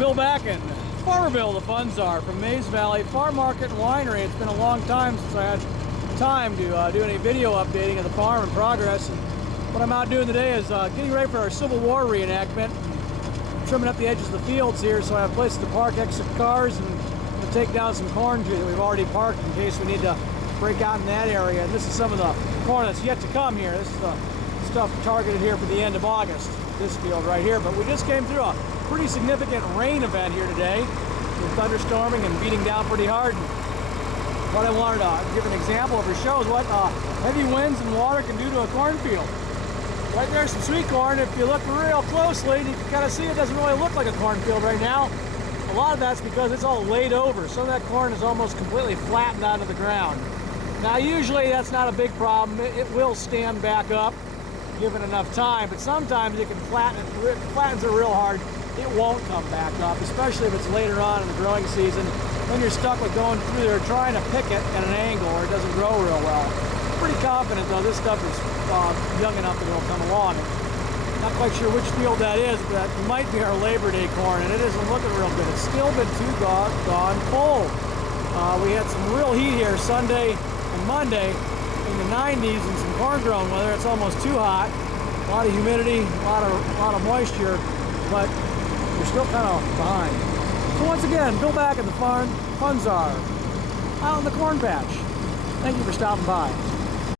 Bill back in Farmerville, the funds are, from Mays Valley Farm Market and Winery. It's been a long time since I had time to do any video updating of the farm and progress. And what I'm out doing today is getting ready for our Civil War reenactment, trimming up the edges of the fields here so I have places to park exit cars, and we'll take down some corn tree that we've already parked in case we need to break out in that area. And this is some of the corn that's yet to come here. This is the stuff targeted here for the end of August, this field right here. But we just came through a pretty significant rain event here today with thunderstorming and beating down pretty hard. And what I wanted to give an example of or show is what heavy winds and water can do to a cornfield. Right there's some sweet corn. If you look real closely, you can kind of see it doesn't really look like a cornfield right now. A lot of that's because it's all laid over. Some of that corn is almost completely flattened onto the ground. Now usually that's not a big problem. It will stand back up given enough time, but sometimes it can flatten it. If it flattens it real hard, it won't come back up, especially if it's later on in the growing season. Then you're stuck with going through there trying to pick it at an angle or it doesn't grow real well. Pretty confident though this stuff is young enough that it'll come along. Not quite sure which field that is, but that might be our Labor Day corn, and it isn't looking real good. It's still been too gone cold. We had some real heat here Sunday and Monday in the 90s and some corn growing weather. It's almost too hot. A lot of humidity, a lot of moisture, but we're still kind of behind. So once again, Bill back in the farm, funds are out in the corn patch. Thank you for stopping by.